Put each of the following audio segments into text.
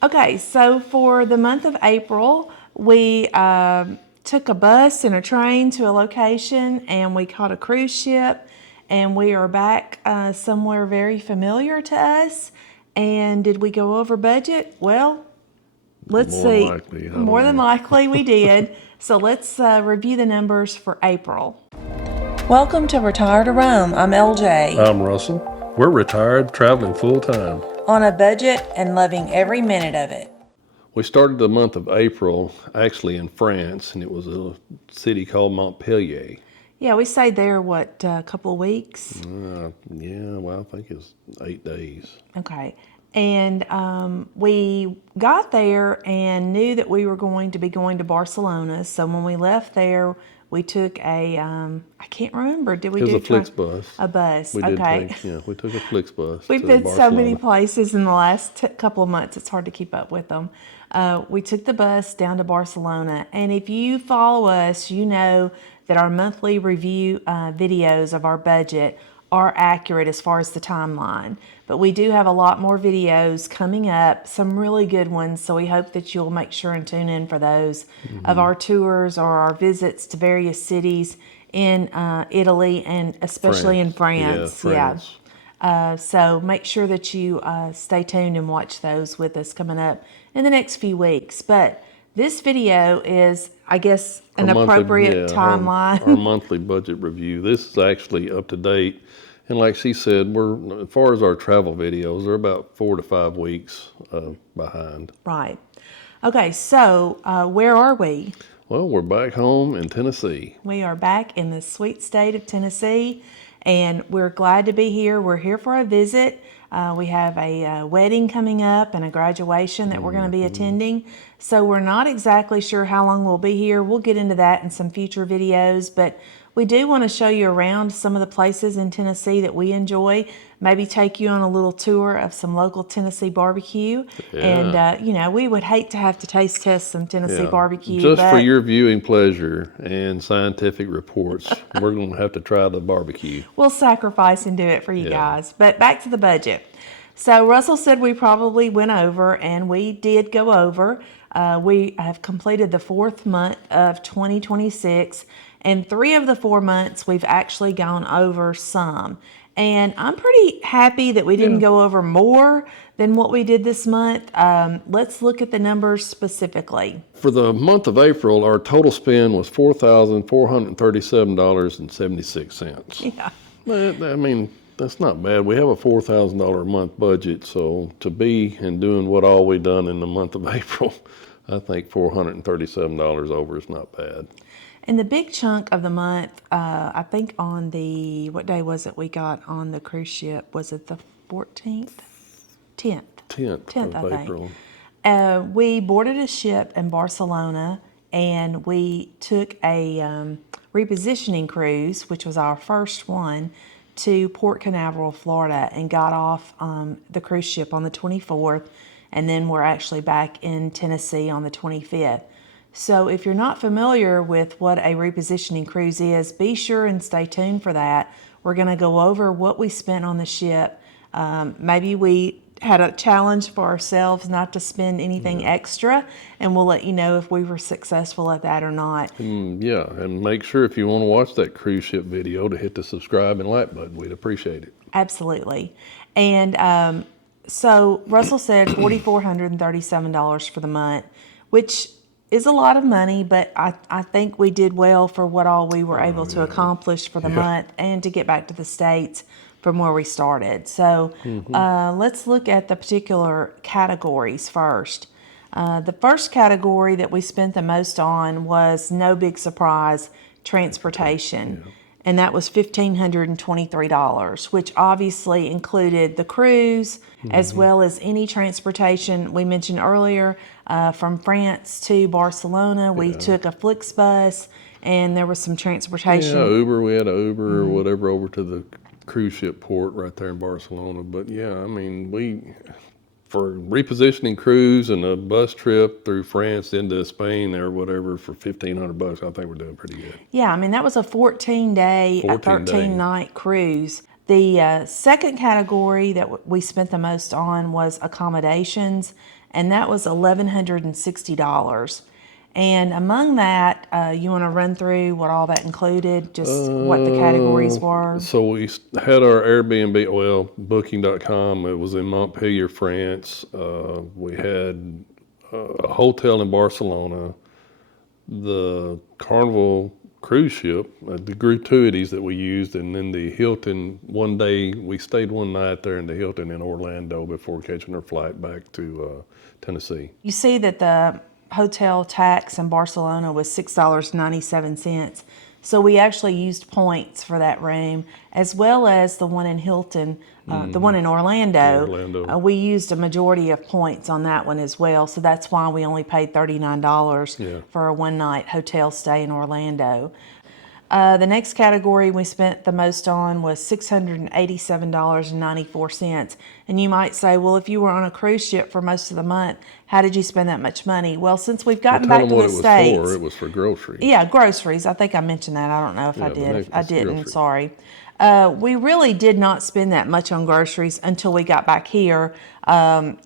Okay, so for the month of April, we took a bus and a train to a location and we caught a cruise ship and we are back somewhere very familiar to us. And did we go over budget? Well, let's More than see. likely, I More don't than know. likely we did. So let's review the numbers for April. Welcome to Retire to Roam. I'm LJ. I'm Russell. We're retired, traveling full time. On a budget and loving every minute of it. We started the month of April actually in France, and it was a city called Montpellier. Yeah, we stayed there, what, a couple of weeks? Well, I think it's 8 days. Okay. And we got there and knew that we were going to be going to Barcelona. So when we left there, we took I can't remember, did we It was do a Flixbus. a bus? We did Okay. we took a Flixbus We've to been so many Barcelona. places in the last couple of months, it's hard to keep up with them. We took the bus down to Barcelona, and if you follow us, you know that our monthly review videos of our budget are accurate as far as the timeline. But we do have a lot more videos coming up, some really good ones, so we hope that you'll make sure and tune in for those of our tours or our visits to various cities in Italy and especially in France. Yeah, France. So make sure that you stay tuned and watch those with us coming up in the next few weeks. But this video is, I guess, an appropriate timeline. Our monthly budget review. This is actually up to date. And like she said, we're, as far as our travel videos, they're about 4 to 5 weeks behind. Right. Okay, so where are we? Well, we're back home in Tennessee. We are back in the sweet state of Tennessee, and we're glad to be here. We're here for a visit. We have a wedding coming up and a graduation that we're going to be attending. So we're not exactly sure how long we'll be here. We'll get into that in some future videos, but we do want to show you around some of the places in Tennessee that we enjoy. Maybe take you on a little tour of some local Tennessee barbecue. Yeah. And, we would hate to have to taste test some Tennessee barbecue. Just for your viewing pleasure and scientific reports, we're going to have to try the barbecue. We'll sacrifice and do it for you guys. But back to the budget. So Russell said we probably went over, and we did go over. We have completed the 4th month of 2026, and 3 of the 4 months we've actually gone over some. And I'm pretty happy that we didn't go over more than what we did this month. Let's look at the numbers specifically. For the month of April, our total spend was $4,437.76. Yeah. I mean, that's not bad. We have a $4,000 a month budget, so to be and doing what all we done in the month of April, I think $437 over is not bad. And the big chunk of the month, I think on what day was it we got on the cruise ship? Was it the 14th? 10th. 10th of April. We boarded a ship in Barcelona, and we took a repositioning cruise, which was our first one, to Port Canaveral, Florida, and got off the cruise ship on the 24th, and then we're actually back in Tennessee on the 25th. So if you're not familiar with what a repositioning cruise is, be sure and stay tuned for that. We're going to go over what we spent on the ship. Maybe we had a challenge for ourselves not to spend anything extra, and we'll let you know if we were successful at that or not. And make sure if you want to watch that cruise ship video to hit the subscribe and like button. We'd appreciate it. Absolutely. And so Russell said $4,437 for the month, which is a lot of money, but I think we did well for what all we were able to accomplish for the month and to get back to the States from where we started. So let's look at the particular categories first. The first category that we spent the most on was, no big surprise, transportation. And that was $1,523, which obviously included the cruise as well as any transportation we mentioned earlier. From France to Barcelona, we took a Flixbus, and there was some transportation. Yeah, Uber. We had an Uber or whatever over to the cruise ship port right there in Barcelona. But yeah, I mean, for repositioning cruise and a bus trip through France into Spain or whatever for $1,500, I think we're doing pretty good. Yeah, I mean, that was a 14-day, 13-night cruise. The second category that we spent the most on was accommodations, and that was $1,160. And among that, you want to run through what all that included, just what the categories were? So we had our Airbnb, well, Booking.com. It was in Montpellier, France. We had a hotel in Barcelona, the Carnival cruise ship, the gratuities that we used, and then the Hilton. One day we stayed one night there in the Hilton in Orlando before catching our flight back to Tennessee. You see that the hotel tax in Barcelona was $6.97. So we actually used points for that room, as well as the one in Hilton, the one in Orlando. Orlando. We used a majority of points on that one as well. So that's why we only paid $39 Yeah. for a one-night hotel stay in Orlando. The next category we spent the most on was $687.94. And you might say, well, if you were on a cruise ship for most of the month, how did you spend that much money? Well, since we've gotten Tell back them to what the it was States. for. It was for groceries. Yeah, groceries. I think I mentioned that. I don't know if I Yeah, did. but If I it's didn't, groceries. sorry. We really did not spend that much on groceries until we got back here.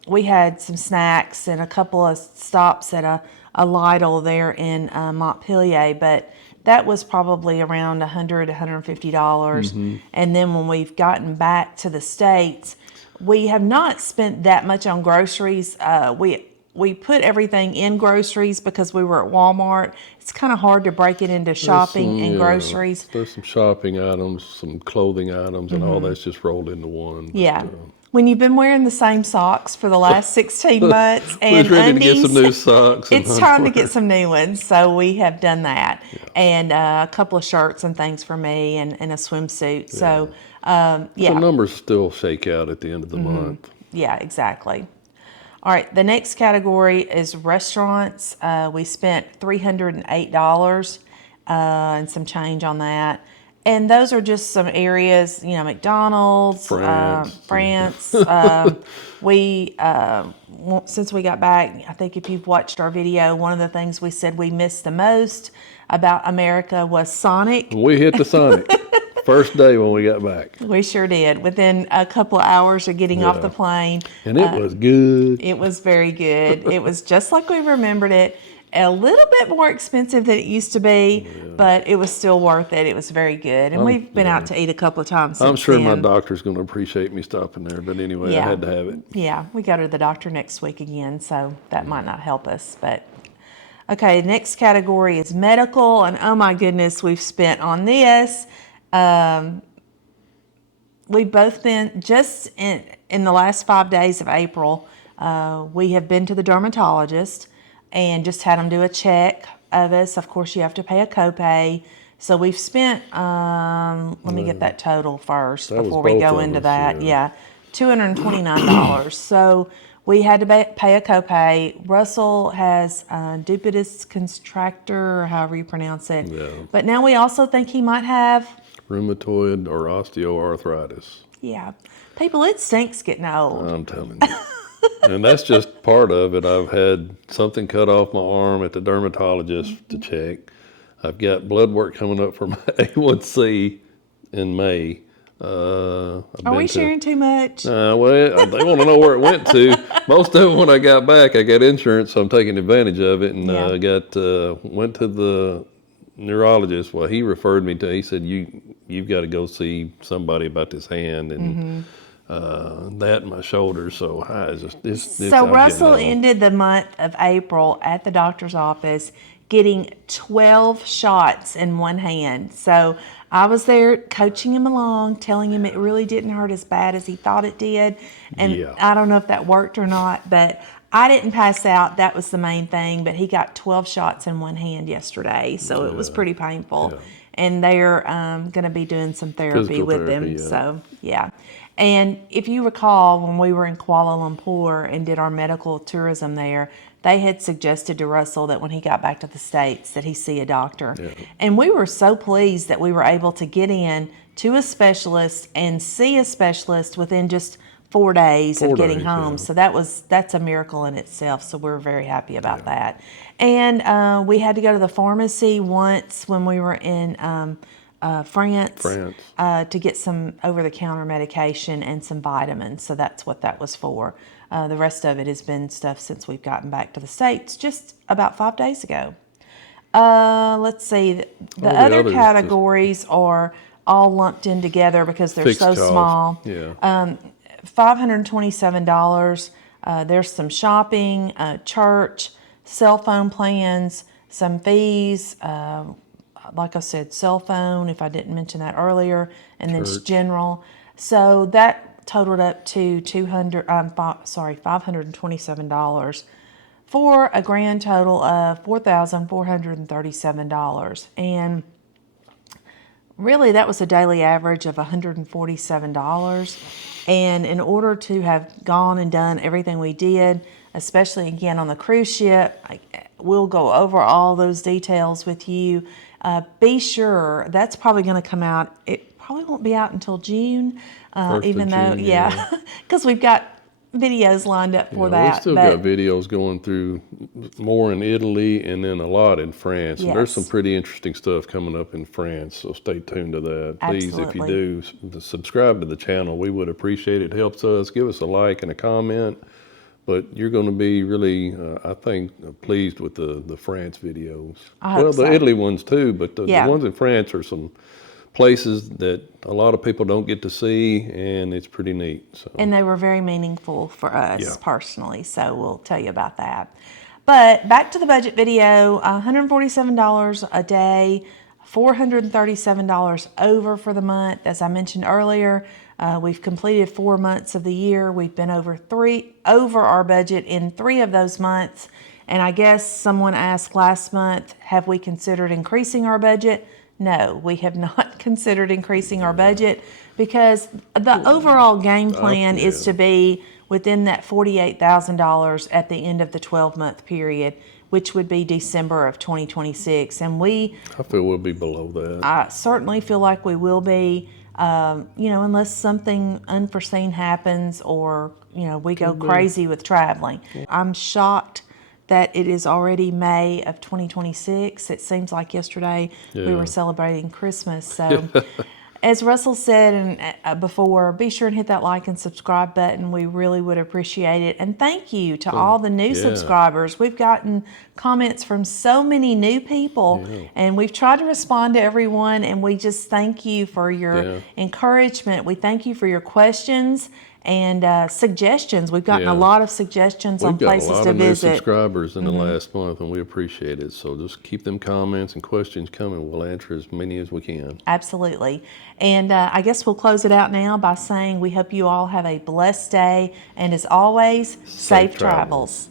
We had some snacks and a couple of stops at a Lidl there in Montpellier, but that was probably around $100, $150. And then when we've gotten back to the States, we have not spent that much on groceries. We put everything in groceries because we were at Walmart. It's kind of hard to break it into shopping and groceries. There's some shopping items, some clothing items, and all that's just rolled into one. But, Yeah. When you've been wearing the same socks for the last 16 months we was and ready to get some new undies, socks. And it's time to underwear. get some new ones. So we have done that. And a couple of shirts and things for me and a swimsuit. So, The yeah. numbers still shake out at the end of the month. Yeah, exactly. All right, the next category is restaurants. We spent $308 and some change on that. And those are just some areas, McDonald's, France. we, since we got back, I think if you've watched our video, one of the things we said we missed the most about America was Sonic. We hit the Sonic first day when we got back. We sure did. Within a couple of hours of getting off Yeah. the plane, And it was good. it was very good. It was just like we remembered it. A little bit more expensive than it used to be, but it was still worth it. It was very good. And we've been out to eat a couple of times since I'm sure my then. doctor's going to appreciate me stopping there. But anyway, Yeah. I had to have it. Yeah, we go to the doctor next week again, so that might not help us. But okay, next category is medical, and oh my goodness, we've spent on this. We've both been just in the last 5 days of April. We have been to the dermatologist and just had them do a check of us. Of course, you have to pay a copay. So we've spent. Let me get that total first That was before we both go of into us, that. yeah. Yeah, $229. So we had to pay a copay. Russell has Dupuytren's contractor, or however you pronounce it. Yeah. But now we also think he might have. Rheumatoid or osteoarthritis. Yeah, people, it stinks getting old. I'm telling you. And that's just part of it. I've had something cut off my arm at the dermatologist to check. I've got blood work coming up for my A1C in May. Are we sharing too much? Well, they want to know where it went to. Most of it, when I got back, I got insurance, so I'm taking advantage of it. And Yeah. went to the neurologist. Well, he referred me to. He said you've got to go see somebody about this hand and that and my shoulder. So So Russell ended the month of April at the doctor's office getting 12 shots in one hand. So I was there coaching him along, telling him it really didn't hurt as bad as he thought it did. And Yeah. I don't know if that worked or not, but I didn't pass out. That was the main thing. But he got 12 shots in one hand yesterday. So it was pretty painful. Yeah. And they're going to be doing some therapy Physical with therapy, him. yeah. So, yeah. And if you recall, when we were in Kuala Lumpur and did our medical tourism there, they had suggested to Russell that when he got back to the States that he see a doctor. Yeah. And we were so pleased that we were able to get in to a specialist and see a specialist within just 4 days of 4 getting days, home. yeah. So that's a miracle in itself. So we're very happy about that. And we had to go to the pharmacy once when we were in France, France. to get some over-the-counter medication and some vitamins. So that's what that was for. The rest of it has been stuff since we've gotten back to the States just about 5 days ago. Let's see. The All the other others categories are all lumped in together because they're Fixed so cost. small. Yeah. $527. There's some shopping, church, cell phone plans, some fees. Like I said, cell phone, if I didn't mention that earlier, and then just Church. general. So that totaled up to $527 for a grand total of $4,437. And really, that was a daily average of $147. And in order to have gone and done everything we did, especially again on the cruise ship, we'll go over all those details with you. Be sure that's probably going to come out. It probably won't be out until June, 1st of even though, June, yeah, because we've got videos lined up for We that. still got videos going through more in Italy and then a lot in France. And there's some Yes. pretty interesting stuff coming up in France, so stay tuned to that. Please, if you Absolutely. do, subscribe to the channel. We would appreciate it. It helps us. Give us a like and a comment. But you're going to be really, I think, pleased with the France videos. I Well, hope the so. Italy ones too, but the Yeah. ones in France are some places that a lot of people don't get to see, and it's pretty neat. So. And they were very meaningful for us Yeah. personally, so we'll tell you about that. But back to the budget video, $147 a day, $437 over for the month. As I mentioned earlier, we've completed 4 months of the year. We've been over our budget in 3 of those months. And I guess someone asked last month, have we considered increasing our budget? No, we have not considered increasing our budget because the overall game plan is to be within that $48,000 at the end of the 12-month period, which would be December of 2026. And I feel we'll be below that. I certainly feel like we will be, unless something unforeseen happens or, we go crazy with traveling. I'm shocked that it is already May of 2026. It seems like yesterday we were celebrating Christmas. So as Russell said before, be sure and hit that like and subscribe button. We really would appreciate it. And thank you to all the new subscribers. We've gotten comments from so many new people, and we've tried to respond to everyone, and we just thank you for your encouragement. We thank you for your questions and suggestions. We've gotten a lot of suggestions on places to We've got a lot of new visit. subscribers in the last month, and we appreciate it. So just keep them comments and questions coming. We'll answer as many as we can. Absolutely. And I guess we'll close it out now by saying we hope you all have a blessed day. And as always, safe travels.